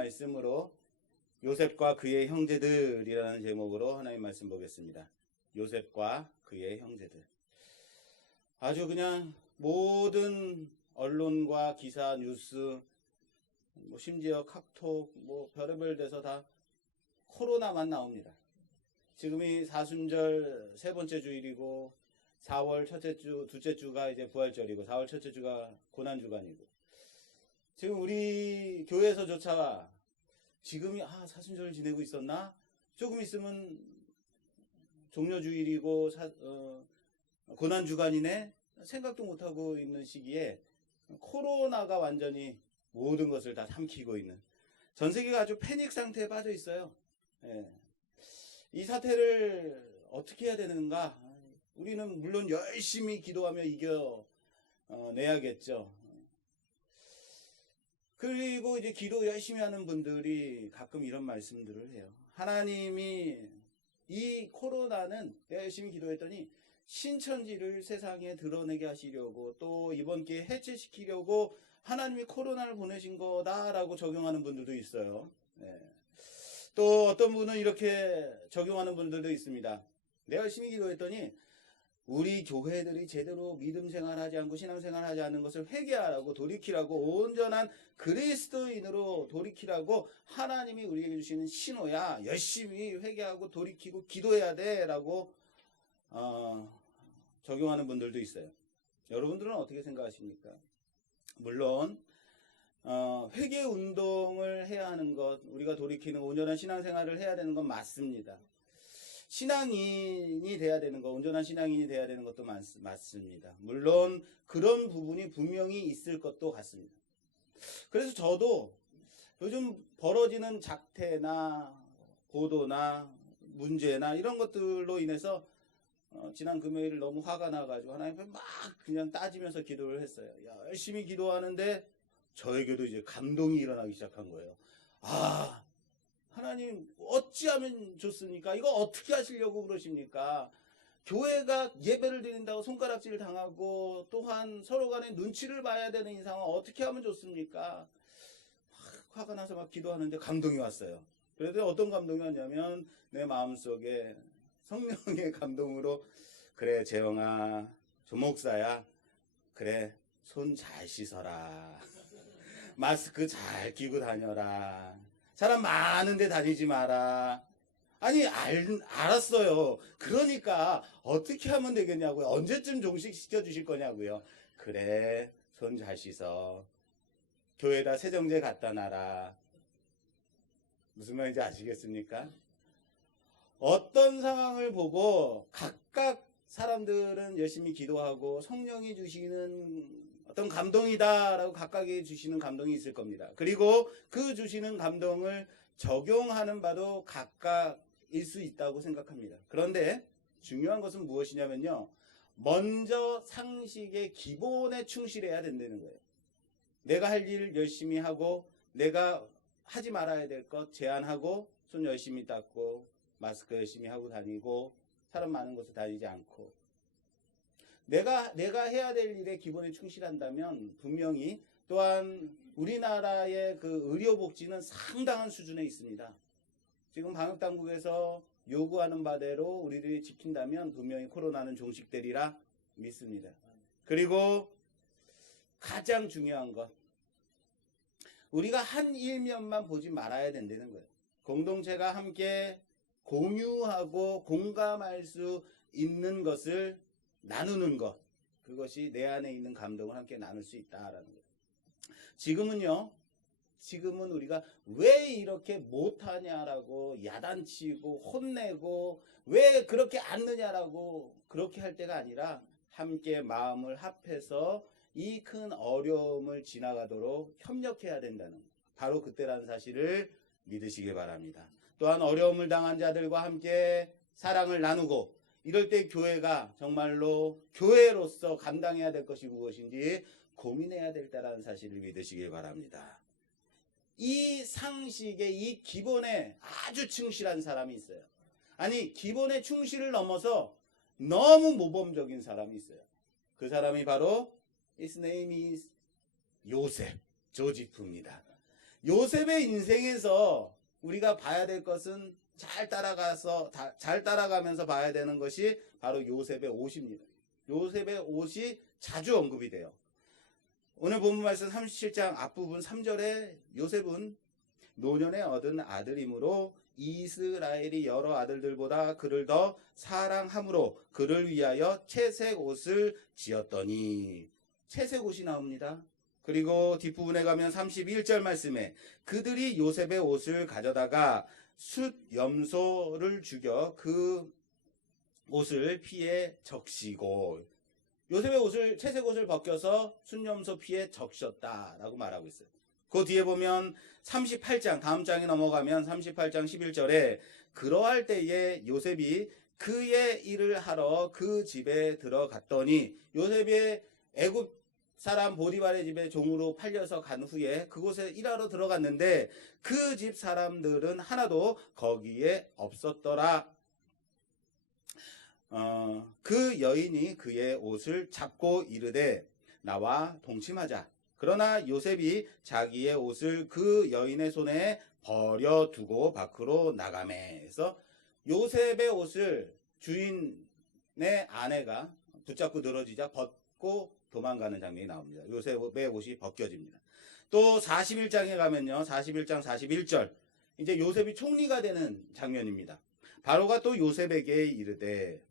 말씀으로 요셉과 그의 형제들이라는 제목으로 하나님 말씀 보겠습니다. 요셉과 그의 형제들. 아주 그냥 모든 언론과 기사, 뉴스, 심지어 카톡, 별의별 데서 다 코로나만 나옵니다. 지금이 사순절 세 번째 주일이고 4월 첫째 주, 둘째 주가 이제 부활절이고 4월 첫째 주가 고난주간이고 지금 우리 교회에서조차 지금이 사순절을 지내고 있었나? 조금 있으면 종려주일이고 고난주간이네? 생각도 못하고 있는 시기에 코로나가 완전히 모든 것을 다 삼키고 있는 전 세계가 아주 패닉 상태에 빠져 있어요. 예. 이 사태를 어떻게 해야 되는가? 우리는 물론 열심히 기도하며 이겨내야겠죠. 그리고 이제 기도 열심히 하는 분들이 가끔 이런 말씀들을 해요. 하나님이 이 코로나는 내가 열심히 기도했더니 신천지를 세상에 드러내게 하시려고 또 이번 기회에 해체시키려고 하나님이 코로나를 보내신 거다라고 적용하는 분들도 있어요. 네. 또 어떤 분은 이렇게 적용하는 분들도 있습니다. 내가 열심히 기도했더니 우리 교회들이 제대로 믿음 생활하지 않고 신앙 생활하지 않는 것을 회개하라고 돌이키라고 온전한 그리스도인으로 돌이키라고 하나님이 우리에게 주시는 신호야. 열심히 회개하고 돌이키고 기도해야 돼 라고 적용하는 분들도 있어요. 여러분들은 어떻게 생각하십니까? 물론 회개 운동을 해야 하는 것, 우리가 돌이키는 온전한 신앙생활을 해야 되는 건 맞습니다. 신앙인이 돼야 되는 것, 온전한 신앙인이 돼야 되는 것도 맞습니다. 물론 그런 부분이 분명히 있을 것도 같습니다. 그래서 저도 요즘 벌어지는 작태나 보도나 문제나 이런 것들로 인해서 지난 금요일 너무 화가 나가지고 하나님 앞에 막 그냥 따지면서 기도를 했어요. 열심히 기도하는데 저에게도 이제 감동이 일어나기 시작한 거예요. 하나님 어찌하면 좋습니까? 이거 어떻게 하시려고 그러십니까? 교회가 예배를 드린다고 손가락질 당하고 또한 서로 간에 눈치를 봐야 되는 이 상황 어떻게 하면 좋습니까? 화가 나서 막 기도하는데 감동이 왔어요. 그래도 어떤 감동이 왔냐면 내 마음속에 성령의 감동으로 그래 재영아 조목사야 그래 손 잘 씻어라 마스크 잘 끼고 다녀라 사람 많은데 다니지 마라. 아니 알았어요. 그러니까 어떻게 하면 되겠냐고요. 언제쯤 종식시켜 주실 거냐고요. 그래 손 잘 씻어 교회에다 세정제 갖다 놔라. 무슨 말인지 아시겠습니까? 어떤 상황을 보고 각각 사람들은 열심히 기도하고 성령이 주시는 어떤 감동이다라고 각각이 주시는 감동이 있을 겁니다. 그리고 그 주시는 감동을 적용하는 바도 각각일 수 있다고 생각합니다. 그런데 중요한 것은 무엇이냐면요. 먼저 상식의 기본에 충실해야 된다는 거예요. 내가 할 일 열심히 하고 내가 하지 말아야 될 것 제한하고 손 열심히 닦고 마스크 열심히 하고 다니고 사람 많은 곳에 다니지 않고 내가 해야 될 일에 기본에 충실한다면 분명히 또한 우리나라의 그 의료복지는 상당한 수준에 있습니다. 지금 방역당국에서 요구하는 바대로 우리들이 지킨다면 분명히 코로나는 종식되리라 믿습니다. 그리고 가장 중요한 것 우리가 한 일면만 보지 말아야 된다는 거예요. 공동체가 함께 공유하고 공감할 수 있는 것을 나누는 것 그것이 내 안에 있는 감동을 함께 나눌 수 있다라는 거예요. 지금은 우리가 왜 이렇게 못하냐라고 야단치고 혼내고 왜 그렇게 않느냐라고 그렇게 할 때가 아니라 함께 마음을 합해서 이 큰 어려움을 지나가도록 협력해야 된다는 거예요. 바로 그때라는 사실을 믿으시기 바랍니다. 또한 어려움을 당한 자들과 함께 사랑을 나누고 이럴 때 교회가 정말로 교회로서 감당해야 될 것이 무엇인지 고민해야 될 때라는 사실을 믿으시기 바랍니다. 이 상식에 이 기본에 아주 충실한 사람이 있어요. 아니 기본의 충실을 넘어서 너무 모범적인 사람이 있어요. 그 사람이 바로 His name is 요셉, 조지프입니다. 요셉의 인생에서 우리가 봐야 될 것은 잘 따라가면서 봐야 되는 것이 바로 요셉의 옷입니다. 요셉의 옷이 자주 언급이 돼요. 오늘 본문 말씀 37장 앞부분 3절에 요셉은 노년에 얻은 아들이므로 이스라엘이 여러 아들들보다 그를 더 사랑함으로 그를 위하여 채색 옷을 지었더니, 채색 옷이 나옵니다. 그리고 뒷부분에 가면 31절 말씀에 그들이 요셉의 옷을 가져다가 숫 염소를 죽여 그 옷을 피에 적시고, 요셉의 옷을, 채색 옷을 벗겨서 숫염소 피에 적셨다라고 말하고 있어요. 그 뒤에 보면 38장, 다음 장에 넘어가면 38장 11절에 그러할 때에 요셉이 그의 일을 하러 그 집에 들어갔더니, 요셉이 애굽 사람 보디발의 집에 종으로 팔려서 간 후에 그곳에 일하러 들어갔는데 그 집 사람들은 하나도 거기에 없었더라. 그 여인이 그의 옷을 잡고 이르되 나와 동침하자. 그러나 요셉이 자기의 옷을 그 여인의 손에 버려두고 밖으로 나가매. 그래서 요셉의 옷을 주인의 아내가 붙잡고 늘어지자 벗고 도망가는 장면이 나옵니다. 요셉의 옷이 벗겨집니다. 또 41장에 가면요, 41장 41절, 이제 요셉이 총리가 되는 장면입니다. 바로가 또 요셉에게 이르되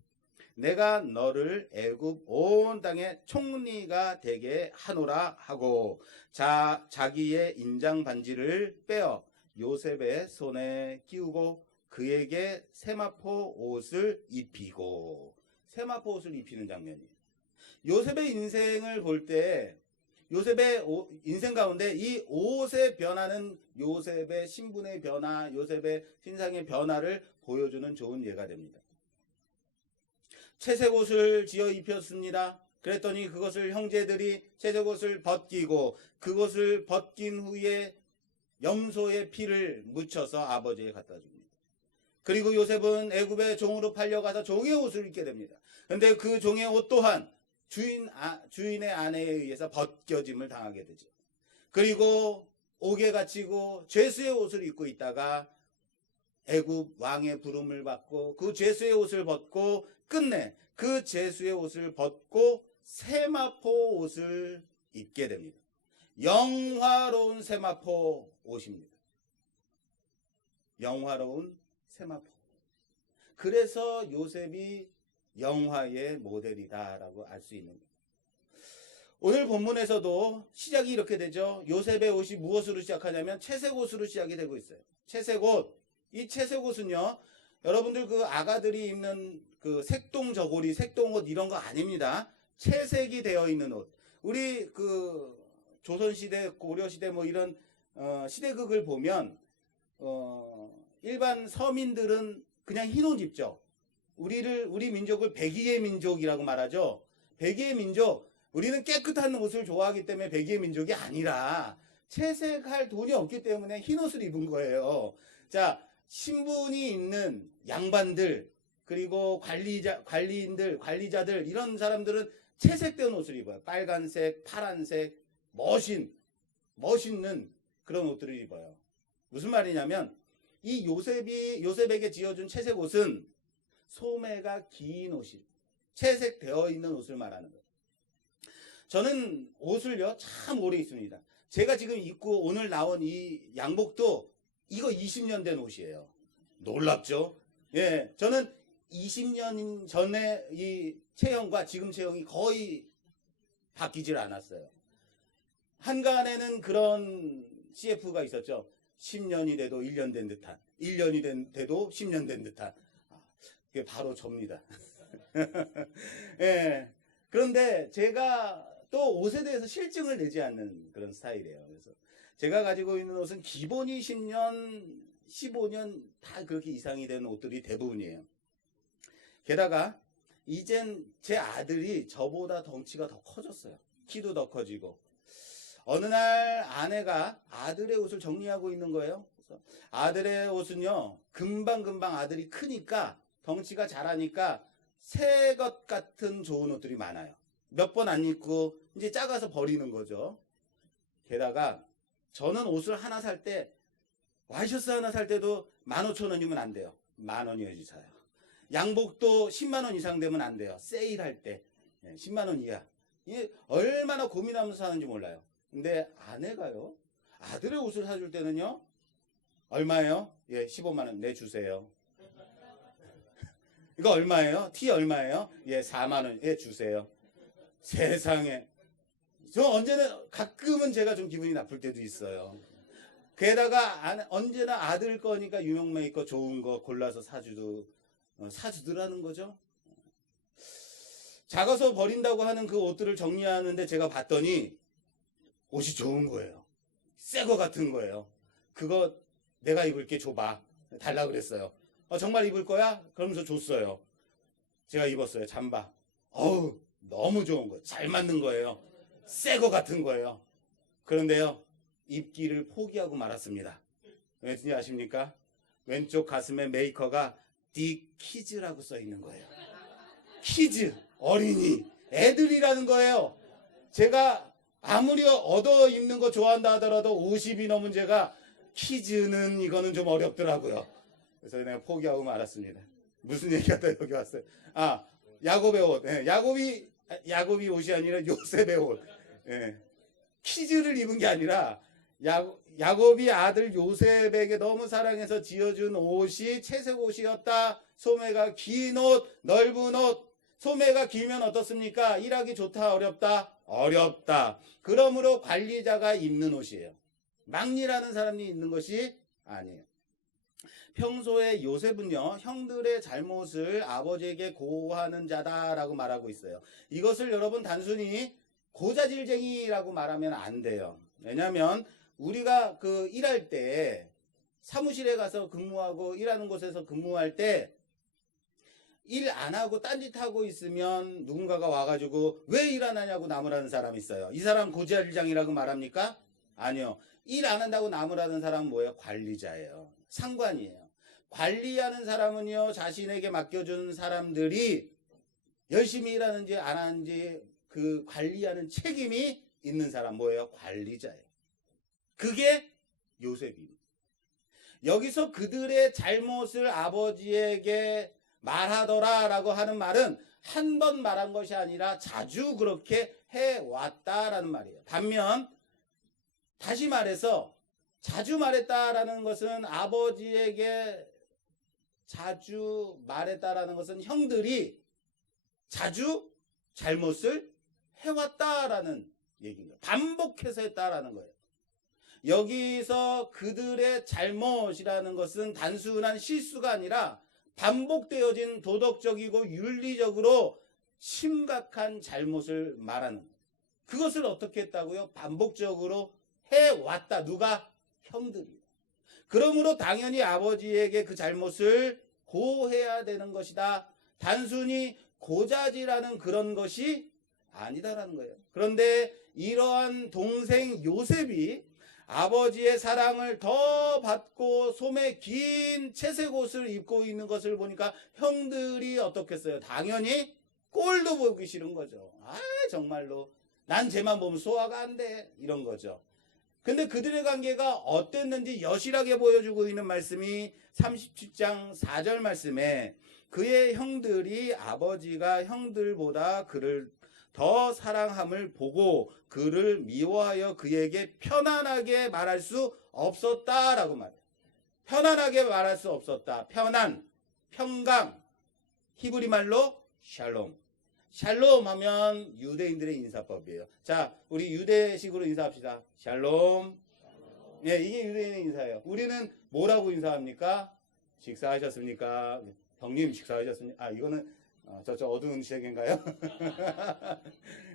내가 너를 애굽 온 땅의 총리가 되게 하노라 하고 자기의 인장 반지를 빼어 요셉의 손에 끼우고 그에게 세마포 옷을 입히고, 세마포 옷을 입히는 장면이에요. 요셉의 인생을 볼 때 요셉의 인생 가운데 이 옷의 변화는 요셉의 신분의 변화, 요셉의 신상의 변화를 보여주는 좋은 예가 됩니다. 채색 옷을 지어 입혔습니다. 그랬더니 그것을 형제들이 채색 옷을 벗기고 그것을 벗긴 후에 염소의 피를 묻혀서 아버지에게 갖다 줍니다. 그리고 요셉은 애굽의 종으로 팔려가서 종의 옷을 입게 됩니다. 그런데 그 종의 옷 또한 주인의 아내에 의해서 벗겨짐을 당하게 되죠. 그리고 옥에 갇히고 죄수의 옷을 입고 있다가 애굽 왕의 부름을 받고 그 죄수의 옷을 벗고 끝내 그 죄수의 옷을 벗고 세마포 옷을 입게 됩니다. 영화로운 세마포 옷입니다. 영화로운 세마포. 그래서 요셉이 영화의 모델이다라고 알 수 있는 거예요. 오늘 본문에서도 시작이 이렇게 되죠. 요셉의 옷이 무엇으로 시작하냐면 채색 옷으로 시작이 되고 있어요. 채색 옷. 이 채색 옷은요, 여러분들 그 아가들이 입는 그 색동 저고리, 색동 옷 이런 거 아닙니다. 채색이 되어 있는 옷. 우리 그 조선시대, 고려시대 뭐 이런 시대극을 보면 일반 서민들은 그냥 흰 옷 입죠. 우리 민족을 백의의 민족이라고 말하죠. 백의의 민족, 우리는 깨끗한 옷을 좋아하기 때문에 백의의 민족이 아니라 채색할 돈이 없기 때문에 흰 옷을 입은 거예요. 자, 신분이 있는 양반들, 그리고 관리인들, 관리자들, 이런 사람들은 채색된 옷을 입어요. 빨간색, 파란색, 멋있는 그런 옷들을 입어요. 무슨 말이냐면 이 요셉에게 지어준 채색 옷은 소매가 긴 옷이 채색되어 있는 옷을 말하는 거예요. 저는 옷을요 참 오래 입습니다. 제가 지금 입고 오늘 나온 이 양복도 이거 20년 된 옷이에요. 놀랍죠? 예, 저는 20년 전에 이 체형과 지금 체형이 거의 바뀌질 않았어요. 한간에는 그런 CF가 있었죠. 10년이 돼도 1년 된 듯한, 1년이 돼도 10년 된 듯한. 그게 바로 접니다. 예. 그런데 제가 또 옷에 대해서 실증을 내지 않는 그런 스타일이에요. 그래서 제가 가지고 있는 옷은 기본이 10년, 15년 다 그렇게 이상이 되는 옷들이 대부분이에요. 게다가 이젠 제 아들이 저보다 덩치가 더 커졌어요. 키도 더 커지고. 어느 날 아내가 아들의 옷을 정리하고 있는 거예요. 그래서 아들의 옷은요, 금방 아들이 크니까, 덩치가 자라니까 새 것 같은 좋은 옷들이 많아요. 몇 번 안 입고 이제 작아서 버리는 거죠. 게다가 저는 옷을 하나 살 때, 와이셔츠 하나 살 때도 15,000원이면 안 돼요. 10,000원이어야지 사요. 양복도 10만 원 이상 되면 안 돼요. 세일할 때 10만 원 이하. 이게 얼마나 고민하면서 사는지 몰라요. 근데 아내가요, 아들의 옷을 사줄 때는요, 얼마예요? 예, 15만 원 내주세요. 이거 얼마예요? 티 얼마예요? 예, 4만 원. 예, 주세요. 세상에. 저 언제나 가끔은 제가 좀 기분이 나쁠 때도 있어요. 게다가 언제나 아들 거니까 유명 메이커 좋은 거 골라서 사주더라는 거죠. 작아서 버린다고 하는 그 옷들을 정리하는데 제가 봤더니 옷이 좋은 거예요. 새 거 같은 거예요. 그거 내가 입을게, 줘봐. 달라 그랬어요. 정말 입을 거야? 그러면서 줬어요. 제가 입었어요. 잠바. 어우, 너무 좋은 거예요. 잘 맞는 거예요. 새 거 같은 거예요. 그런데요, 입기를 포기하고 말았습니다. 왠지 아십니까? 왼쪽 가슴에 메이커가 디 키즈라고 써 있는 거예요. 키즈, 어린이, 애들이라는 거예요. 제가 아무리 얻어 입는 거 좋아한다 하더라도 50이 넘은 제가 키즈는 이거는 좀 어렵더라고요. 그래서 내가 포기하고 말았습니다. 무슨 얘기하다 여기 왔어요. 야곱의 옷. 야곱이 옷이 아니라 요셉의 옷. 키즈를 입은 게 아니라 야곱이 아들 요셉에게 너무 사랑해서 지어준 옷이 채색 옷이었다. 소매가 긴 옷, 넓은 옷. 소매가 길면 어떻습니까? 일하기 좋다, 어렵다? 어렵다. 그러므로 관리자가 입는 옷이에요. 막리라는 사람이 입는 것이 아니에요. 평소에 요셉은요, 형들의 잘못을 아버지에게 고하는 자다라고 말하고 있어요. 이것을 여러분 단순히 고자질쟁이라고 말하면 안 돼요. 왜냐하면 우리가 일할 때, 사무실에 가서 근무하고 일하는 곳에서 근무할 때 일 안 하고 딴짓하고 있으면 누군가가 와가지고 왜 일 안 하냐고 나무라는 사람이 있어요. 이 사람 고자질장이라고 말합니까? 아니요. 일 안 한다고 나무라는 사람은 뭐예요? 관리자예요. 상관이에요. 관리하는 사람은요, 자신에게 맡겨준 사람들이 열심히 일하는지 안 하는지 그 관리하는 책임이 있는 사람, 뭐예요? 관리자예요. 그게 요셉입니다. 여기서 그들의 잘못을 아버지에게 말하더라라고 하는 말은 한 번 말한 것이 아니라 자주 그렇게 해왔다라는 말이에요. 반면 다시 말해서 자주 말했다라는 것은, 아버지에게 자주 말했다라는 것은 형들이 자주 잘못을 해왔다라는 얘기입니다. 반복해서 했다라는 거예요. 여기서 그들의 잘못이라는 것은 단순한 실수가 아니라 반복되어진 도덕적이고 윤리적으로 심각한 잘못을 말하는 거예요. 그것을 어떻게 했다고요? 반복적으로 해왔다. 누가? 형들이. 그러므로 당연히 아버지에게 그 잘못을 고해야 되는 것이다. 단순히 고자질하는 그런 것이 아니다라는 거예요. 그런데 이러한 동생 요셉이 아버지의 사랑을 더 받고 소매 긴 채색 옷을 입고 있는 것을 보니까 형들이 어떻겠어요? 당연히 꼴도 보기 싫은 거죠. 정말로 난 쟤만 보면 소화가 안 돼, 이런 거죠. 근데 그들의 관계가 어땠는지 여실하게 보여주고 있는 말씀이 37장 4절 말씀에, 그의 형들이 아버지가 형들보다 그를 더 사랑함을 보고 그를 미워하여 그에게 편안하게 말할 수 없었다라고 말해요. 편안하게 말할 수 없었다. 편안, 평강, 히브리 말로 샬롬. 샬롬 하면 유대인들의 인사법이에요. 자, 우리 유대식으로 인사합시다. 샬롬. 예, 이게 유대인의 인사예요. 우리는 뭐라고 인사합니까? 식사하셨습니까? 형님 식사하셨습니까? 이거는 저쪽 어두운 시댁인가요?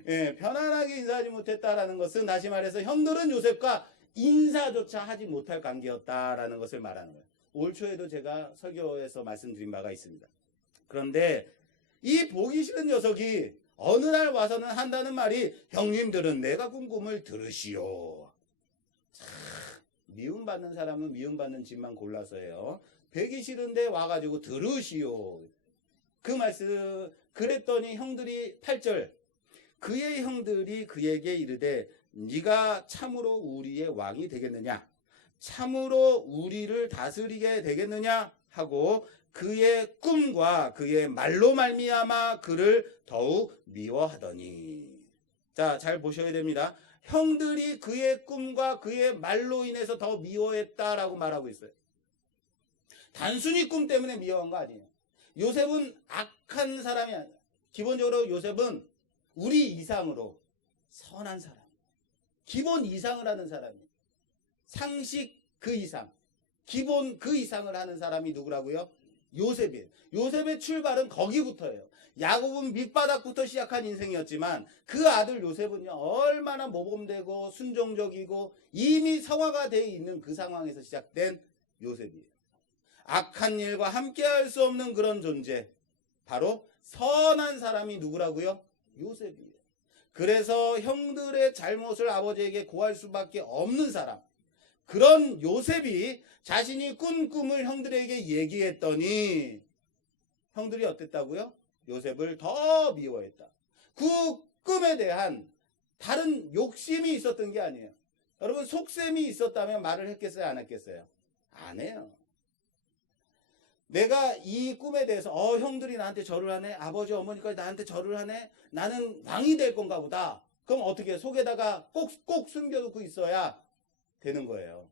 예, 편안하게 인사하지 못했다라는 것은, 다시 말해서 형들은 요셉과 인사조차 하지 못할 관계였다라는 것을 말하는 거예요. 올 초에도 제가 설교에서 말씀드린 바가 있습니다. 그런데 이 보기 싫은 녀석이 어느 날 와서는 한다는 말이, 형님들은 내가 꾼 꿈을 들으시오. 미움받는 사람은 미움받는 집만 골라서 해요. 배기 싫은데 와가지고 들으시오. 그 말씀, 그랬더니 형들이 8절, 그의 형들이 그에게 이르되 네가 참으로 우리의 왕이 되겠느냐? 참으로 우리를 다스리게 되겠느냐? 하고 그의 꿈과 그의 말로 말미암아 그를 더욱 미워하더니. 자, 잘 보셔야 됩니다. 형들이 그의 꿈과 그의 말로 인해서 더 미워했다라고 말하고 있어요. 단순히 꿈 때문에 미워한 거 아니에요. 요셉은 악한 사람이 아니에요. 기본적으로 요셉은 우리 이상으로 선한 사람, 기본 이상을 하는 사람이에요. 상식 그 이상, 기본 그 이상을 하는 사람이 누구라고요? 요셉이에요. 요셉의 출발은 거기부터예요. 야곱은 밑바닥부터 시작한 인생이었지만 그 아들 요셉은요, 얼마나 모범되고 순종적이고 이미 성화가 되어 있는 그 상황에서 시작된 요셉이에요. 악한 일과 함께할 수 없는 그런 존재, 바로 선한 사람이 누구라고요? 요셉이에요. 그래서 형들의 잘못을 아버지에게 고할 수밖에 없는 사람, 그런 요셉이 자신이 꾼 꿈을 형들에게 얘기했더니 형들이 어땠다고요? 요셉을 더 미워했다. 그 꿈에 대한 다른 욕심이 있었던 게 아니에요. 여러분, 속셈이 있었다면 말을 했겠어요? 안 했겠어요? 안 해요. 내가 이 꿈에 대해서 형들이 나한테 절을 하네, 아버지 어머니까지 나한테 절을 하네, 나는 왕이 될 건가 보다. 그럼 어떻게 속에다가 꼭 숨겨두고 있어야 되는 거예요.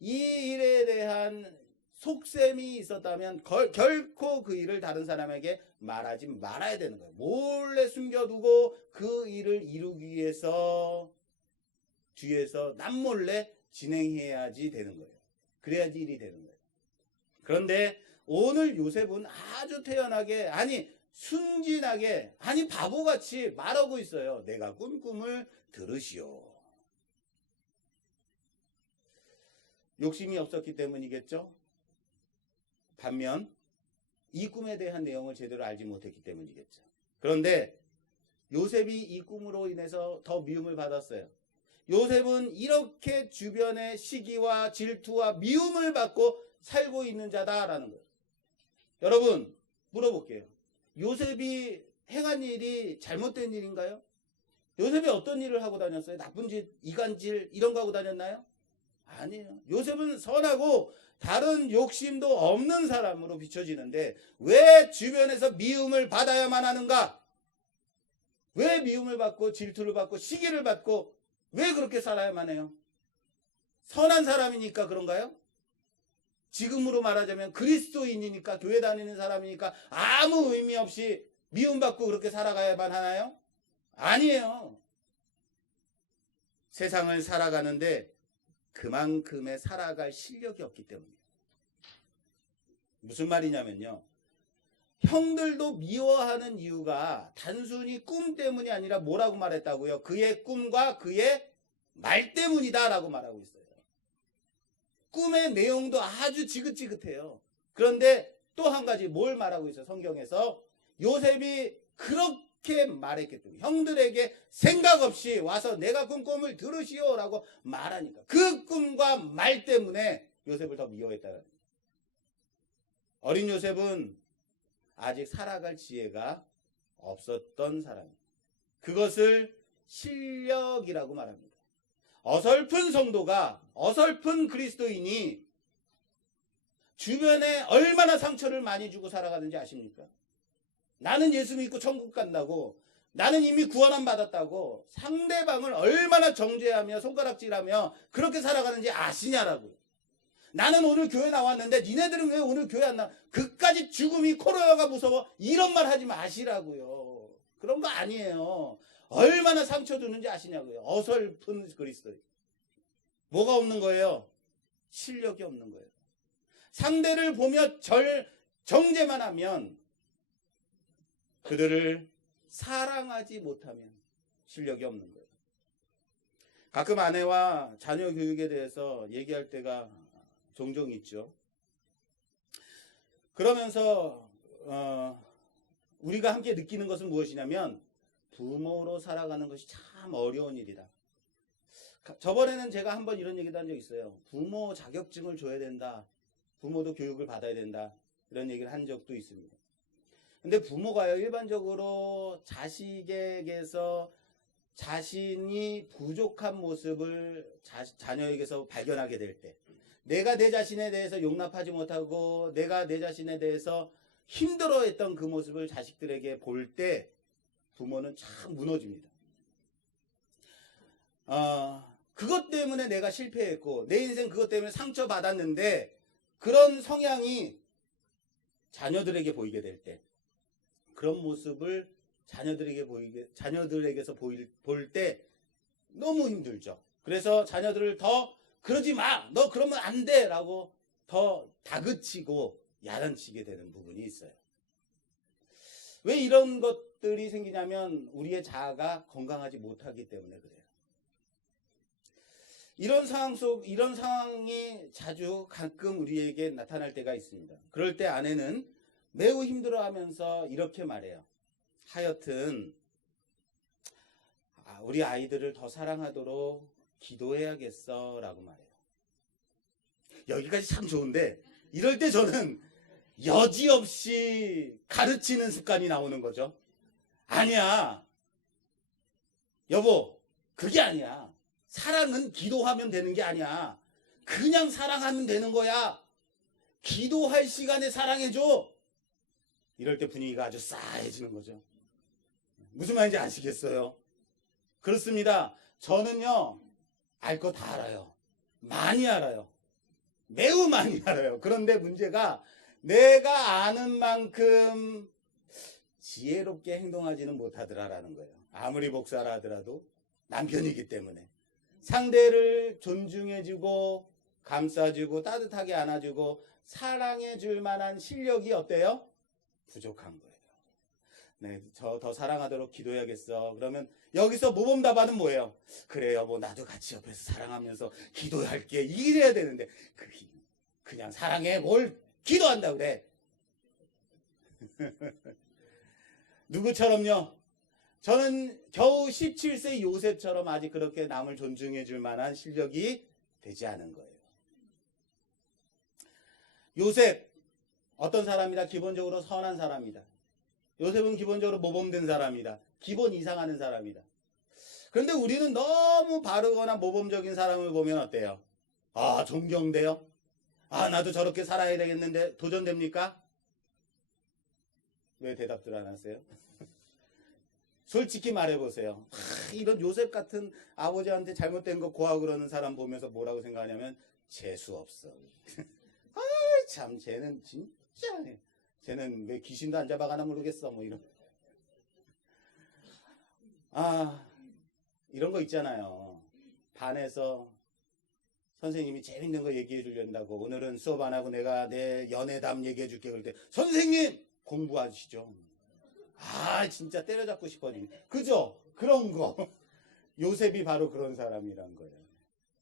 이 일에 대한 속셈이 있었다면 결코 그 일을 다른 사람에게 말하지 말아야 되는 거예요. 몰래 숨겨두고 그 일을 이루기 위해서 뒤에서 남몰래 진행해야지 되는 거예요. 그래야지 일이 되는 거예요. 그런데 오늘 요셉은 아주 태연하게, 아니 순진하게, 아니 바보같이 말하고 있어요. 내가 꾼 꿈을 들으시오. 욕심이 없었기 때문이겠죠. 반면 이 꿈에 대한 내용을 제대로 알지 못했기 때문이겠죠. 그런데 요셉이 이 꿈으로 인해서 더 미움을 받았어요. 요셉은 이렇게 주변의 시기와 질투와 미움을 받고 살고 있는 자다라는 거예요. 여러분, 물어볼게요. 요셉이 행한 일이 잘못된 일인가요? 요셉이 어떤 일을 하고 다녔어요? 나쁜 짓, 이간질 이런 거 하고 다녔나요? 아니에요. 요셉은 선하고 다른 욕심도 없는 사람으로 비춰지는데 왜 주변에서 미움을 받아야만 하는가? 왜 미움을 받고 질투를 받고 시기를 받고 왜 그렇게 살아야만 해요? 선한 사람이니까 그런가요? 지금으로 말하자면 그리스도인이니까, 교회 다니는 사람이니까 아무 의미 없이 미움받고 그렇게 살아가야만 하나요? 아니에요. 세상을 살아가는데 그만큼의 살아갈 실력이 없기 때문이에요. 무슨 말이냐면요, 형들도 미워하는 이유가 단순히 꿈 때문이 아니라 뭐라고 말했다고요? 그의 꿈과 그의 말 때문이다 라고 말하고 있어요. 꿈의 내용도 아주 지긋지긋해요. 그런데 또 한 가지 뭘 말하고 있어요? 성경에서 요셉이 그렇게 말했기 때문에, 형들에게 생각 없이 와서 내가 꾼 꿈을 들으시오 라고 말하니까 그 꿈과 말 때문에 요셉을 더 미워했다는 거예요. 어린 요셉은 아직 살아갈 지혜가 없었던 사람입니다. 그것을 실력이라고 말합니다. 어설픈 성도가, 어설픈 그리스도인이 주변에 얼마나 상처를 많이 주고 살아가는지 아십니까? 나는 예수 믿고 천국 간다고, 나는 이미 구원함 받았다고 상대방을 얼마나 정죄하며 손가락질하며 그렇게 살아가는지 아시냐라고요. 나는 오늘 교회 나왔는데 니네들은 왜 오늘 교회 안 나와? 그까지 죽음이, 코로나가 무서워, 이런 말 하지 마시라고요. 그런 거 아니에요. 얼마나 상처 주는지 아시냐고요. 어설픈 그리스도인. 뭐가 없는 거예요? 실력이 없는 거예요. 상대를 보며 정죄만 하면, 그들을 사랑하지 못하면 실력이 없는 거예요. 가끔 아내와 자녀 교육에 대해서 얘기할 때가 종종 있죠. 그러면서 우리가 함께 느끼는 것은 무엇이냐면, 부모로 살아가는 것이 참 어려운 일이다. 저번에는 제가 한번 이런 얘기도 한 적 있어요. 부모 자격증을 줘야 된다. 부모도 교육을 받아야 된다. 이런 얘기를 한 적도 있습니다. 근데 부모가요, 일반적으로 자식에게서 자신이 부족한 모습을 자녀에게서 발견하게 될 때, 내가 내 자신에 대해서 용납하지 못하고 내가 내 자신에 대해서 힘들어했던 그 모습을 자식들에게 볼 때 부모는 참 무너집니다. 그것 때문에 내가 실패했고 내 인생 그것 때문에 상처받았는데, 그런 성향이 자녀들에게 보이게 될 때, 그런 모습을 자녀들에게서 볼 때 너무 힘들죠. 그래서 자녀들을 더 그러지 마, 너 그러면 안 돼 라고 더 다그치고 야단치게 되는 부분이 있어요. 왜 이런 것들이 생기냐면 우리의 자아가 건강하지 못하기 때문에 그래요. 이런 상황이 자주 가끔 우리에게 나타날 때가 있습니다. 그럴 때 아내는 매우 힘들어하면서 이렇게 말해요. 하여튼 우리 아이들을 더 사랑하도록 기도해야겠어 라고 말해요. 여기까지 참 좋은데, 이럴 때 저는 여지없이 가르치는 습관이 나오는 거죠. 아니야 여보, 그게 아니야. 사랑은 기도하면 되는 게 아니야. 그냥 사랑하면 되는 거야. 기도할 시간에 사랑해줘. 이럴 때 분위기가 아주 싸해지는 거죠. 무슨 말인지 아시겠어요? 그렇습니다. 저는요, 알 거 다 알아요. 많이 알아요. 매우 많이 알아요. 그런데 문제가 내가 아는 만큼 지혜롭게 행동하지는 못하더라라는 거예요. 아무리 복사라 하더라도 남편이기 때문에. 상대를 존중해주고 감싸주고 따뜻하게 안아주고 사랑해줄 만한 실력이 어때요? 부족한 거예요. 네, 저 더 사랑하도록 기도해야겠어. 그러면 여기서 모범답안은 뭐예요? 그래 여보, 나도 같이 옆에서 사랑하면서 기도할게. 이래야 되는데 그냥 사랑해. 뭘 기도한다 그래. 누구처럼요? 저는 겨우 17세 요셉처럼 아직 그렇게 남을 존중해 줄 만한 실력이 되지 않은 거예요. 요셉 어떤 사람이다? 기본적으로 선한 사람이다. 요셉은 기본적으로 모범된 사람이다. 기본 이상하는 사람이다. 그런데 우리는 너무 바르거나 모범적인 사람을 보면 어때요? 존경돼요? 나도 저렇게 살아야 되겠는데 도전됩니까? 왜 대답들 안 하세요? 솔직히 말해보세요. 이런 요셉 같은 아버지한테 잘못된 거 고하고 그러는 사람 보면서 뭐라고 생각하냐면 재수없어. 참 쟤는 진짜, 쟤는 왜 귀신도 안 잡아가나 모르겠어. 뭐 이런 거 있잖아요. 반에서 선생님이 재밌는 거 얘기해 주려고 오늘은 수업 안 하고 내가 내 연애담 얘기해 줄게. 그럴 때 선생님 공부하시죠. 진짜 때려잡고 싶어지. 그죠? 그런 거. 요셉이 바로 그런 사람이란 거예요.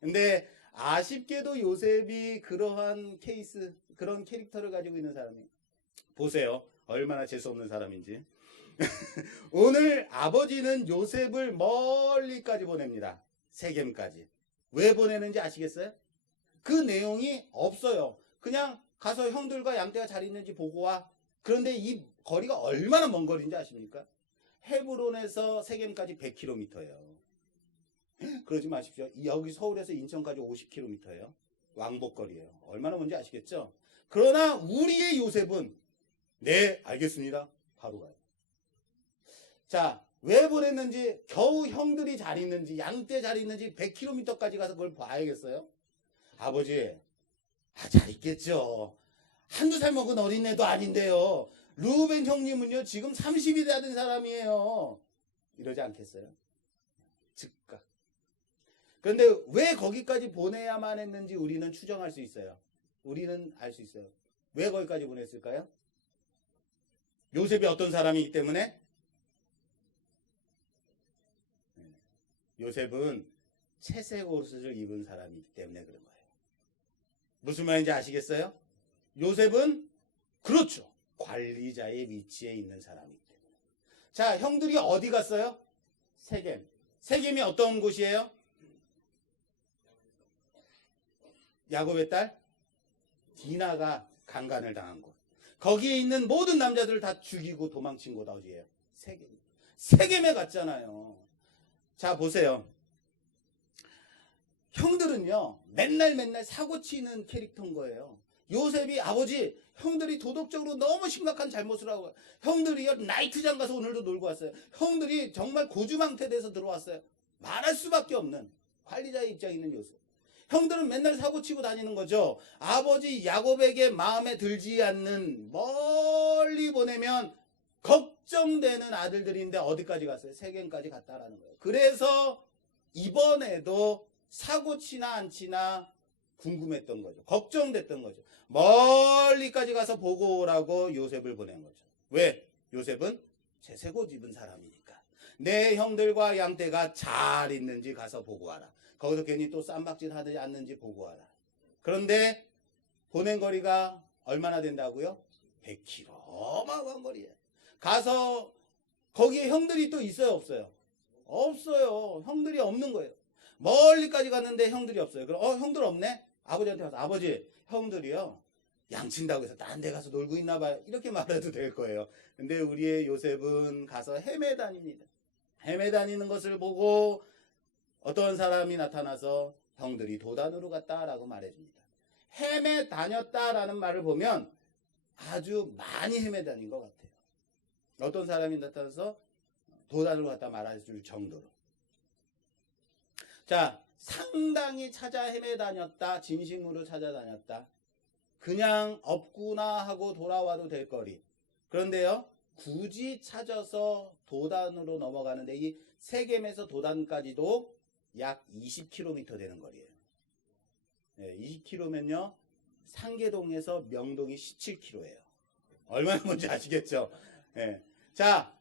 근데 아쉽게도 요셉이 그러한 그런 캐릭터를 가지고 있는 사람이에요. 보세요. 얼마나 재수없는 사람인지. 오늘 아버지는 요셉을 멀리까지 보냅니다. 세겜까지. 왜 보내는지 아시겠어요? 그 내용이 없어요. 그냥 가서 형들과 양떼가 잘 있는지 보고 와. 그런데 이 거리가 얼마나 먼 거리인지 아십니까? 헤브론에서 세겜까지 100km예요. 그러지 마십시오. 여기 서울에서 인천까지 50km예요. 왕복거리예요. 얼마나 먼지 아시겠죠? 그러나 우리의 요셉은 네, 알겠습니다. 바로 가요. 자, 왜 보냈는지, 겨우 형들이 잘 있는지, 양떼 잘 있는지 100km까지 가서 그걸 봐야겠어요? 아버지, 잘 있겠죠. 한두 살 먹은 어린애도 아닌데요. 루벤 형님은요, 지금 30이 되는 사람이에요. 이러지 않겠어요? 즉각. 그런데 왜 거기까지 보내야만 했는지 우리는 추정할 수 있어요. 우리는 알 수 있어요. 왜 거기까지 보냈을까요? 요셉이 어떤 사람이기 때문에? 요셉은 채색 옷을 입은 사람이기 때문에 그런 거예요. 무슨 말인지 아시겠어요? 요셉은 그렇죠. 관리자의 위치에 있는 사람이기 때문에. 자, 형들이 어디 갔어요? 세겜. 세겜이 어떤 곳이에요? 야곱의 딸 디나가 강간을 당한 곳. 거기에 있는 모든 남자들을 다 죽이고 도망친 곳 어디예요? 세겜. 세겜에 갔잖아요. 자, 보세요. 형들은요, 맨날 사고 치는 캐릭터인 거예요. 요셉이 아버지, 형들이 도덕적으로 너무 심각한 잘못을 하고, 형들이요, 나이트장 가서 오늘도 놀고 왔어요. 형들이 정말 고주망태돼서 들어왔어요. 말할 수밖에 없는 관리자의 입장에 있는 요셉. 형들은 맨날 사고 치고 다니는 거죠. 아버지 야곱에게 마음에 들지 않는, 멀리 보내면 걱정되는 아들들인데 어디까지 갔어요? 세겜까지 갔다라는 거예요. 그래서 이번에도 사고 치나 안 치나 궁금했던 거죠. 걱정됐던 거죠. 멀리까지 가서 보고 오라고 요셉을 보낸 거죠. 왜? 요셉은 제세고 집은 사람이니까. 내 형들과 양떼가 잘 있는지 가서 보고 와라. 거기서 괜히 또 쌈박질 하지 않는지 보고 와라. 그런데 보낸 거리가 얼마나 된다고요? 100km. 어마어마한 거리예요. 가서 거기에 형들이 또 있어요, 없어요? 없어요. 형들이 없는 거예요. 멀리까지 갔는데 형들이 없어요. 그럼 형들 없네? 아버지한테 가서 아버지, 형들이요, 양친다고 해서 딴 데 가서 놀고 있나 봐요. 이렇게 말해도 될 거예요. 근데 우리의 요셉은 가서 헤매다닙니다. 헤매다니는 것을 보고 어떤 사람이 나타나서 형들이 도단으로 갔다라고 말해줍니다. 헤매다녔다라는 말을 보면 아주 많이 헤매다닌 것 같아요. 어떤 사람이 나타나서 도단으로 갔다 말해줄 정도로. 자, 상당히 찾아 헤매다녔다. 진심으로 찾아다녔다. 그냥 없구나 하고 돌아와도 될 거리. 그런데요, 굳이 찾아서 도단으로 넘어가는데 이 세겜에서 도단까지도 약 20km 되는 거리예요. 네, 20km면요, 상계동에서 명동이 17km예요. 얼마나 뭔지 아시겠죠? 네. 자,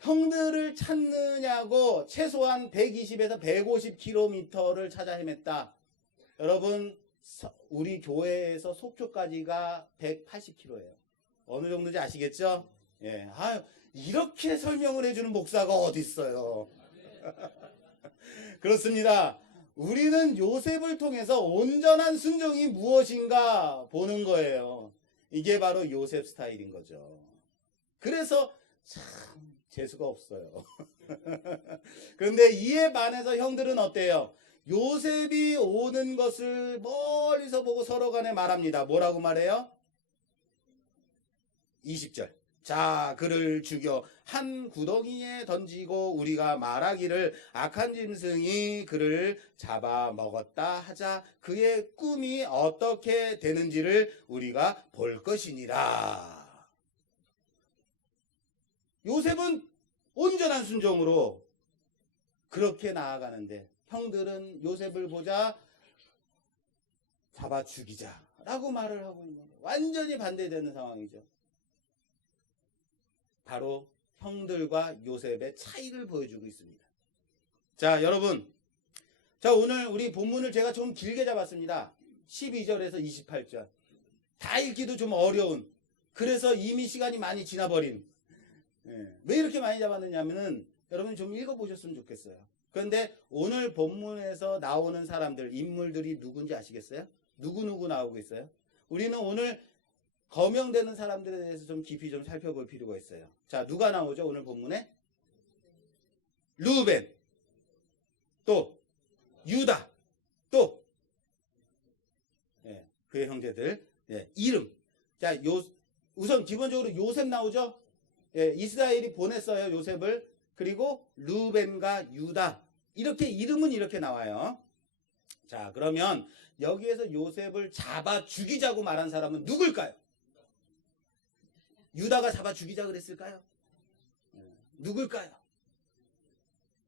형들을 찾느냐고 최소한 120에서 150km를 찾아 헤맸다. 여러분, 우리 교회에서 속초까지가 180km예요. 어느 정도인지 아시겠죠? 예. 아유, 이렇게 설명을 해주는 목사가 어디 있어요? 그렇습니다. 우리는 요셉을 통해서 온전한 순종이 무엇인가 보는 거예요. 이게 바로 요셉 스타일인 거죠. 그래서 참 재수가 없어요. 그런데 이에 반해서 형들은 어때요? 요셉이 오는 것을 멀리서 보고 서로 간에 말합니다. 뭐라고 말해요? 20절. 자, 그를 죽여 한 구덩이에 던지고 우리가 말하기를 악한 짐승이 그를 잡아먹었다 하자. 그의 꿈이 어떻게 되는지를 우리가 볼 것이니라. 요셉은 온전한 순종으로 그렇게 나아가는데 형들은 요셉을 보자 잡아 죽이자라고 말을 하고 있는 거예요. 완전히 반대되는 상황이죠. 바로 형들과 요셉의 차이를 보여주고 있습니다. 자, 여러분. 자, 오늘 우리 본문을 제가 좀 길게 잡았습니다. 12절에서 28절. 다 읽기도 좀 어려운. 그래서 이미 시간이 많이 지나버린. 왜 이렇게 많이 잡았느냐면은 여러분이 좀 읽어보셨으면 좋겠어요. 그런데 오늘 본문에서 나오는 사람들, 인물들이 누군지 아시겠어요? 누구 나오고 있어요? 우리는 오늘 거명되는 사람들에 대해서 좀 깊이 좀 살펴볼 필요가 있어요. 자, 누가 나오죠? 오늘 본문에? 루벤, 또 유다, 또 그의 형제들, 이름. 자, 우선 기본적으로 요셉 나오죠? 이스라엘이 보냈어요, 요셉을. 그리고 루벤과 유다. 이렇게 이름은 이렇게 나와요. 자, 그러면 여기에서 요셉을 잡아 죽이자고 말한 사람은 누굴까요? 유다가 잡아 죽이자 그랬을까요? 누굴까요?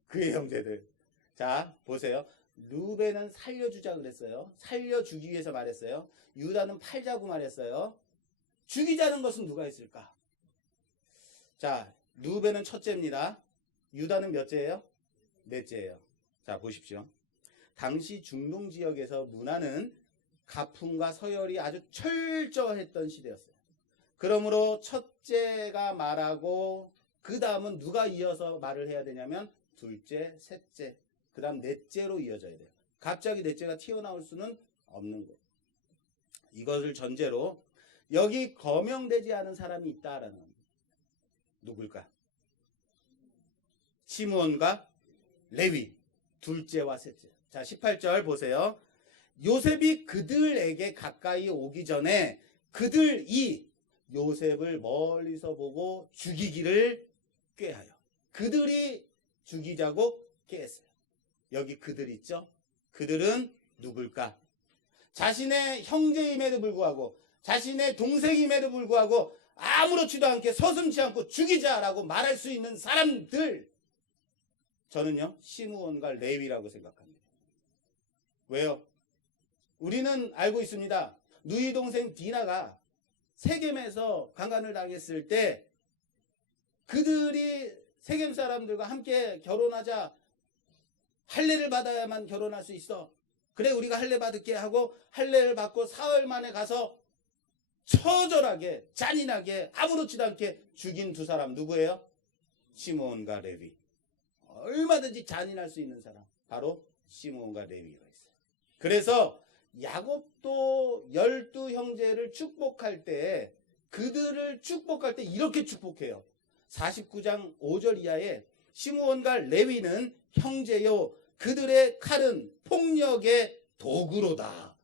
그의 형제들. 자, 보세요. 루벤은 살려주자 그랬어요. 살려주기 위해서 말했어요. 유다는 팔자고 말했어요. 죽이자는 것은 누가 있을까? 자, 루벤은 첫째입니다. 유다는 몇째예요? 넷째예요. 자, 보십시오. 당시 중동 지역에서 문화는 가풍과 서열이 아주 철저했던 시대였어요. 그러므로 첫째가 말하고 그 다음은 누가 이어서 말을 해야 되냐면 둘째, 셋째, 그 다음 넷째로 이어져야 돼요. 갑자기 넷째가 튀어나올 수는 없는 거예요. 이것을 전제로 여기 거명되지 않은 사람이 있다라는 겁니다. 누굴까? 시므온과 레위, 둘째와 셋째. 자, 18절 보세요. 요셉이 그들에게 가까이 오기 전에 그들이 요셉을 멀리서 보고 죽이기를 꾀하여. 그들이 죽이자고 꾀했어요. 여기 그들 있죠? 그들은 누굴까? 자신의 형제임에도 불구하고, 자신의 동생임에도 불구하고 아무렇지도 않게 서슴지 않고 죽이자라고 말할 수 있는 사람들. 저는요, 시므온과 레위라고 생각합니다. 왜요? 우리는 알고 있습니다. 누이 동생 디나가 세겜에서 강간을 당했을 때 그들이 세겜 사람들과 함께 결혼하자, 할례를 받아야만 결혼할 수 있어. 그래, 우리가 할례 받을게 하고 할례를 받고 사흘 만에 가서 처절하게 잔인하게 아무렇지도 않게 죽인 두 사람 누구예요? 시므온과 레위. 얼마든지 잔인할 수 있는 사람, 바로 시므온과 레위가 있어요. 그래서 야곱도 12형제를 축복할 때, 그들을 축복할 때 이렇게 축복해요. 49장 5절 이하에 시므온과 레위는 형제요, 그들의 칼은 폭력의 도구로다.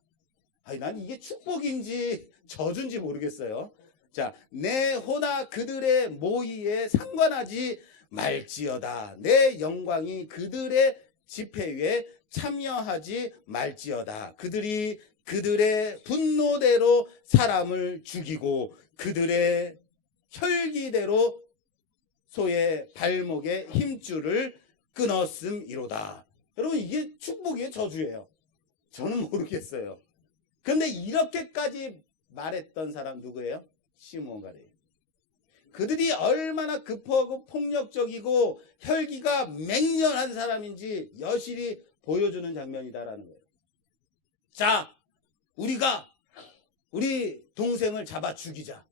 아니, 난 이게 축복인지 저주인지 모르겠어요. 자, 내 호나 그들의 모의에 상관하지 말지어다. 내 영광이 그들의 집회에 참여하지 말지어다. 그들이 그들의 분노대로 사람을 죽이고 그들의 혈기대로 소의 발목에 힘줄을 끊었음이로다. 여러분, 이게 축복이에요, 저주예요? 저는 모르겠어요. 그런데 이렇게까지 말했던 사람 누구예요? 시므온과 레위. 그들이 얼마나 급하고 폭력적이고 혈기가 맹렬한 사람인지 여실히 보여주는 장면이다라는 거예요. 자, 우리가 우리 동생을 잡아 죽이자.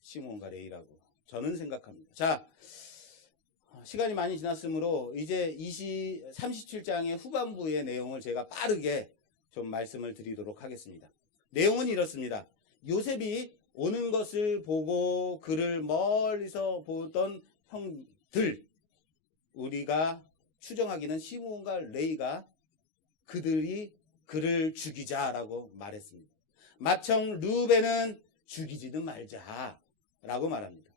시므온과 레위라고 저는 생각합니다. 자, 시간이 많이 지났으므로 이제 37장의 후반부의 내용을 제가 빠르게 좀 말씀을 드리도록 하겠습니다. 내용은 이렇습니다. 요셉이 오는 것을 보고 그를 멀리서 보던 형들, 우리가 추정하기는 시므온과 레위가 그들이 그를 죽이자라고 말했습니다. 마청 르우벤은 죽이지는 말자라고 말합니다.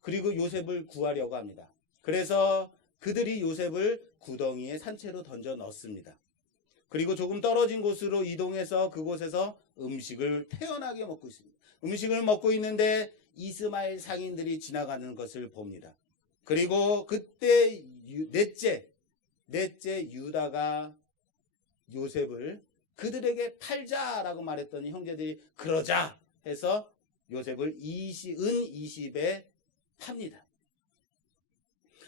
그리고 요셉을 구하려고 합니다. 그래서 그들이 요셉을 구덩이에 산채로 던져 넣습니다. 그리고 조금 떨어진 곳으로 이동해서 그곳에서 음식을 태연하게 먹고 있습니다. 음식을 먹고 있는데 이스마엘 상인들이 지나가는 것을 봅니다. 그리고 그때 넷째 유다가 요셉을 그들에게 팔자라고 말했더니 형제들이 그러자 해서 요셉을 은 20에 팝니다.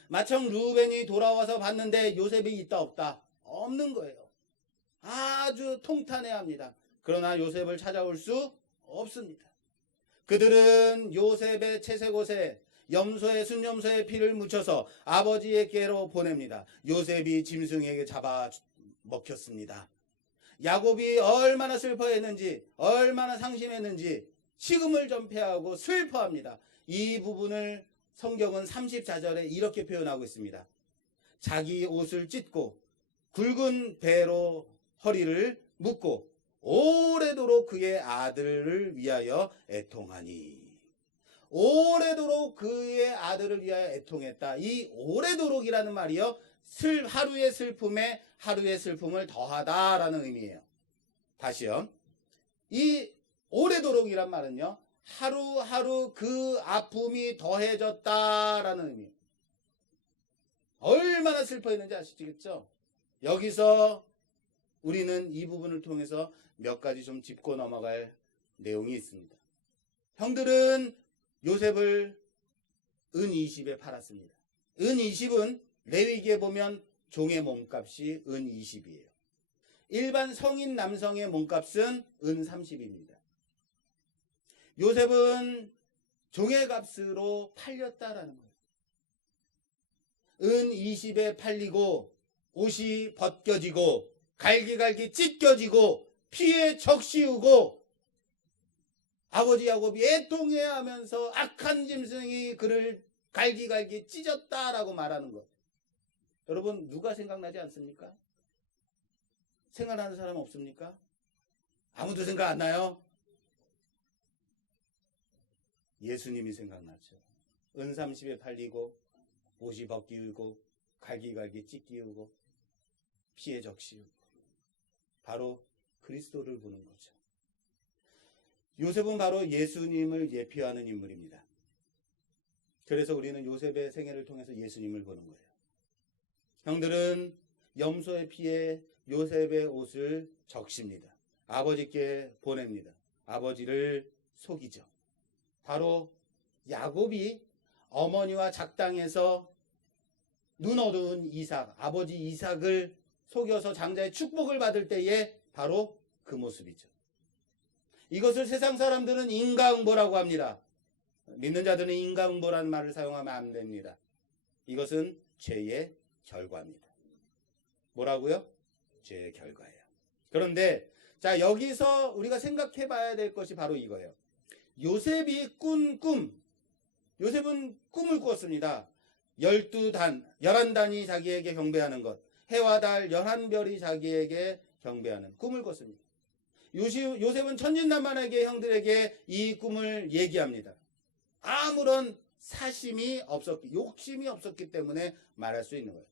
마청 르우벤이 돌아와서 봤는데 요셉이 있다 없다? 없는 거예요. 아주 통탄해합니다. 그러나 요셉을 찾아올 수 없습니다. 그들은 요셉의 채색옷에 염소의 순염소의 피를 묻혀서 아버지에게로 보냅니다. 요셉이 짐승에게 잡아 먹혔습니다. 야곱이 얼마나 슬퍼했는지, 얼마나 상심했는지 식음을 전폐하고 슬퍼합니다. 이 부분을 성경은 34절에 이렇게 표현하고 있습니다. 자기 옷을 찢고 굵은 배로 허리를 묶고 오래도록 그의 아들을 위하여 애통하니. 오래도록 그의 아들을 위하여 애통했다. 이 오래도록이라는 말이요, 하루의 슬픔에 하루의 슬픔을 더하다라는 의미예요. 다시요. 이 오래도록이란 말은요, 하루하루 그 아픔이 더해졌다라는 의미예요. 얼마나 슬퍼했는지 아시겠죠? 여기서 우리는 이 부분을 통해서 몇 가지 좀 짚고 넘어갈 내용이 있습니다. 형들은 요셉을 은 20에 팔았습니다. 은 20은 레위기에 보면 종의 몸값이 은 20이에요. 일반 성인 남성의 몸값은 은 30입니다. 요셉은 종의 값으로 팔렸다라는 거예요. 은 20에 팔리고 옷이 벗겨지고 갈기갈기 찢겨지고 피에 적시우고 아버지 야곱이 애통해하면서 악한 짐승이 그를 갈기갈기 찢었다라고 말하는 것. 여러분 누가 생각나지 않습니까? 생각나는 사람 없습니까? 아무도 생각 안 나요? 예수님이 생각나죠. 은30에 팔리고 옷이 벗기우고 갈기갈기 찢기우고 피에 적시우고 바로 그리스도를 보는 거죠. 요셉은 바로 예수님을 예표하는 인물입니다. 그래서 우리는 요셉의 생애를 통해서 예수님을 보는 거예요. 형들은 염소의 피에 요셉의 옷을 적십니다. 아버지께 보냅니다. 아버지를 속이죠. 바로 야곱이 어머니와 작당해서 눈 어두운 이삭, 아버지 이삭을 속여서 장자의 축복을 받을 때에 바로 그 모습이죠. 이것을 세상 사람들은 인과응보라고 합니다. 믿는 자들은 인과응보라는 말을 사용하면 안 됩니다. 이것은 죄의 결과입니다. 뭐라고요? 죄의 결과예요. 그런데 자, 여기서 우리가 생각해 봐야 될 것이 바로 이거예요. 요셉이 꾼 꿈. 요셉은 꿈을 꾸었습니다. 11단이 자기에게 경배하는 것. 해와 달 11별이 자기에게 경배하는 꿈을 꿨습니다. 요셉은 천진난만하게 형들에게 이 꿈을 얘기합니다. 아무런 욕심이 없었기 때문에 말할 수 있는 거예요.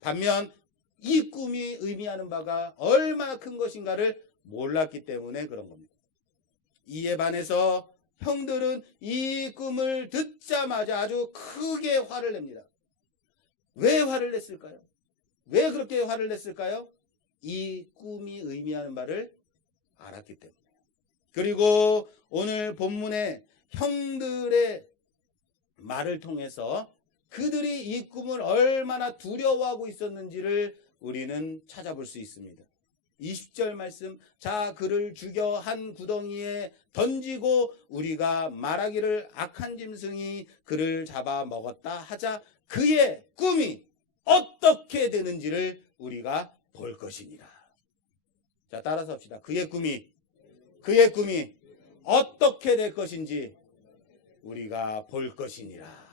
반면 이 꿈이 의미하는 바가 얼마나 큰 것인가를 몰랐기 때문에 그런 겁니다. 이에 반해서 형들은 이 꿈을 듣자마자 아주 크게 화를 냅니다. 왜 화를 냈을까요? 왜 그렇게 화를 냈을까요? 이 꿈이 의미하는 바를 알았기 때문에. 그리고 오늘 본문에 형들의 말을 통해서 그들이 이 꿈을 얼마나 두려워하고 있었는지를 우리는 찾아볼 수 있습니다. 20절 말씀, 자 그를 죽여 한 구덩이에 던지고 우리가 말하기를 악한 짐승이 그를 잡아 먹었다 하자 그의 꿈이 어떻게 되는지를 우리가 볼 것이니라. 자, 따라서 합시다. 그의 꿈이 어떻게 될 것인지 우리가 볼 것이니라.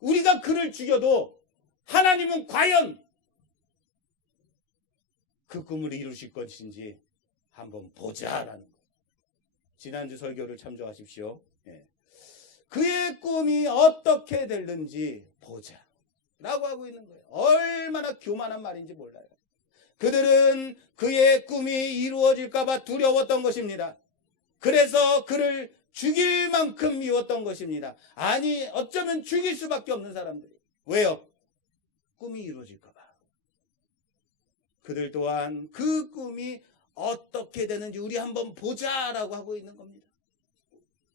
우리가 그를 죽여도 하나님은 과연 그 꿈을 이루실 것인지 한번 보자라는 거예요. 지난주 설교를 참조하십시오. 그의 꿈이 어떻게 될는지 보자 라고 하고 있는 거예요. 얼마나 교만한 말인지 몰라요. 그들은 그의 꿈이 이루어질까 봐 두려웠던 것입니다. 그래서 그를 죽일 만큼 미웠던 것입니다. 아니 어쩌면 죽일 수밖에 없는 사람들이. 왜요? 꿈이 이루어질까 봐. 그들 또한 그 꿈이 어떻게 되는지 우리 한번 보자라고 하고 있는 겁니다.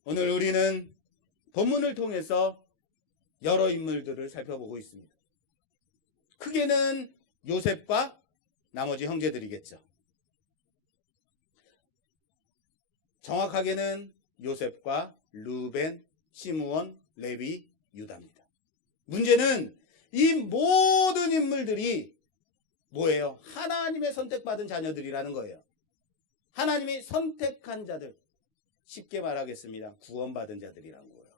오늘 우리는 본문을 통해서 여러 인물들을 살펴보고 있습니다. 크게는 요셉과 나머지 형제들이겠죠. 정확하게는 요셉과 루벤, 시므온, 레위, 유다입니다. 문제는 이 모든 인물들이 뭐예요? 하나님의 선택받은 자녀들이라는 거예요. 하나님이 선택한 자들, 쉽게 말하겠습니다. 구원받은 자들이란 거예요.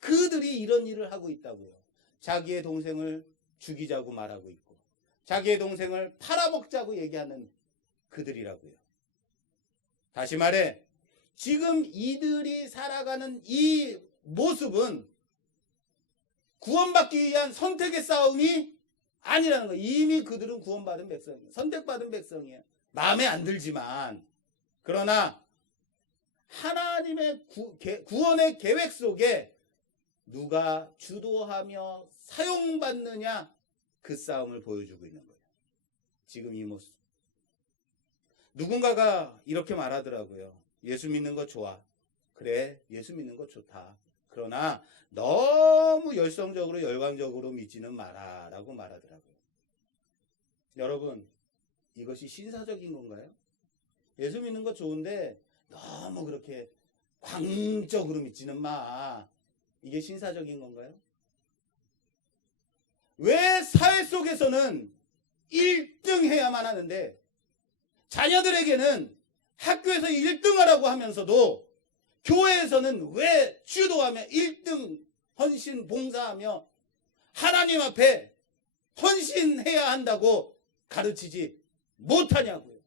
그들이 이런 일을 하고 있다고요. 자기의 동생을 죽이자고 말하고 있고 자기의 동생을 팔아먹자고 얘기하는 그들이라고요. 다시 말해 지금 이들이 살아가는 이 모습은 구원받기 위한 선택의 싸움이 아니라는 거예요. 이미 그들은 구원받은 백성이에요. 선택받은 백성이에요. 마음에 안 들지만 그러나 하나님의 구원의 계획 속에 누가 주도하며 사용받느냐 그 싸움을 보여주고 있는 거예요. 지금 이 모습. 누군가가 이렇게 말하더라고요. 예수 믿는 거 좋아. 그래, 예수 믿는 거 좋다. 그러나 너무 열성적으로 열광적으로 믿지는 마라 라고 말하더라고요. 여러분, 이것이 신사적인 건가요? 예수 믿는 거 좋은데 너무 그렇게 광적으로 믿지는 마. 이게 신사적인 건가요? 왜 사회 속에서는 1등 해야만 하는데 자녀들에게는 학교에서 1등 하라고 하면서도 교회에서는 왜 주도하며 1등 헌신 봉사하며 하나님 앞에 헌신해야 한다고 가르치지 못하냐고요.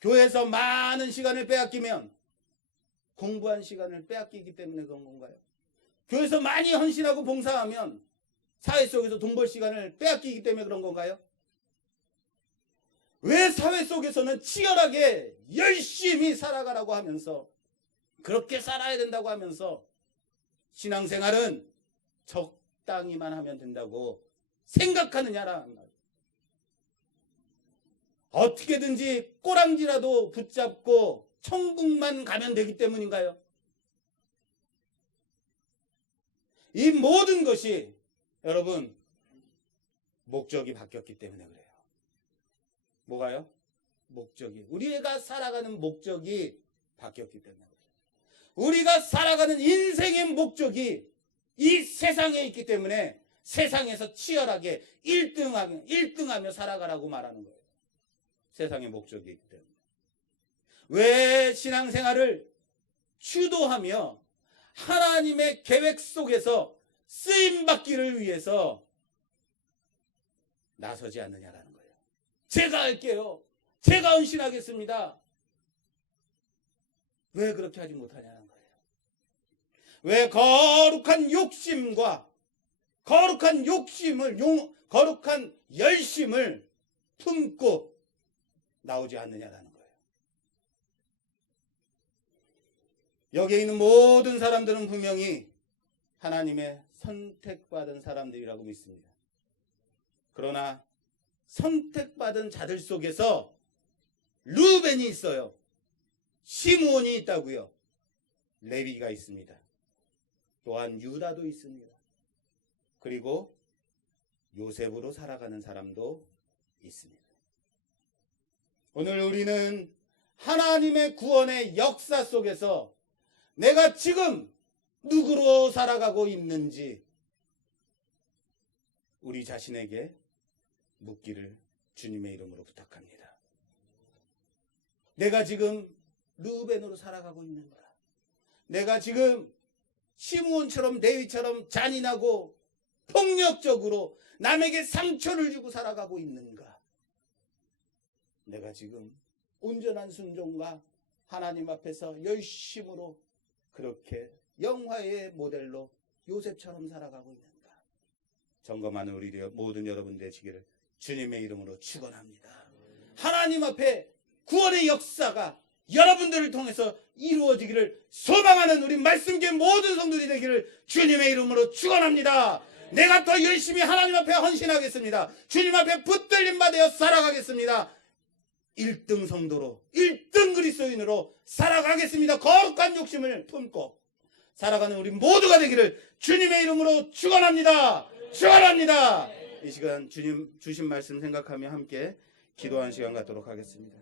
교회에서 많은 시간을 빼앗기면 공부한 시간을 빼앗기기 때문에 그런 건가요? 교회에서 많이 헌신하고 봉사하면 사회 속에서 돈 벌 시간을 빼앗기기 때문에 그런 건가요? 왜 사회 속에서는 치열하게 열심히 살아가라고 하면서 그렇게 살아야 된다고 하면서 신앙생활은 적당히만 하면 된다고 생각하느냐라는 말이에요. 어떻게든지 꼬랑지라도 붙잡고 천국만 가면 되기 때문인가요? 이 모든 것이 여러분 목적이 바뀌었기 때문에 그래요. 뭐가요? 목적이. 우리가 살아가는 목적이 바뀌었기 때문에 그래요. 우리가 살아가는 인생의 목적이 이 세상에 있기 때문에 세상에서 치열하게 1등하며 살아가라고 말하는 거예요. 세상의 목적이 있기 때문에. 왜 신앙생활을 주도하며 하나님의 계획 속에서 쓰임받기를 위해서 나서지 않느냐라는 거예요. 제가 할게요. 제가 헌신하겠습니다. 왜 그렇게 하지 못하냐는 거예요. 왜 거룩한 욕심과 거룩한 열심을 품고 나오지 않느냐라는 거예요. 여기에 있는 모든 사람들은 분명히 하나님의 선택받은 사람들이라고 믿습니다. 그러나 선택받은 자들 속에서 루벤이 있어요. 시므온이 있다고요. 레위가 있습니다. 또한 유다도 있습니다. 그리고 요셉으로 살아가는 사람도 있습니다. 오늘 우리는 하나님의 구원의 역사 속에서 내가 지금 누구로 살아가고 있는지 우리 자신에게 묻기를 주님의 이름으로 부탁합니다. 내가 지금 르우벤으로 살아가고 있는가? 내가 지금 시므온처럼 레위처럼 잔인하고 폭력적으로 남에게 상처를 주고 살아가고 있는가? 내가 지금 온전한 순종과 하나님 앞에서 열심으로 그렇게 영화의 모델로 요셉처럼 살아가고 있는가? 점검하는 우리 모든 여러분 되시기를 주님의 이름으로 축원합니다. 하나님 앞에 구원의 역사가 여러분들을 통해서 이루어지기를 소망하는 우리 말씀계 모든 성도들이 되기를 주님의 이름으로 축원합니다. 내가 더 열심히 하나님 앞에 헌신하겠습니다. 주님 앞에 붙들림 받아 살아가겠습니다. 1등 성도로 1등 그리스도인으로 살아가겠습니다. 거룩한 욕심을 품고 살아가는 우리 모두가 되기를 주님의 이름으로 축원합니다. 축원합니다. 이 시간 주님 주신 말씀 생각하며 함께 기도하는 시간 갖도록 하겠습니다.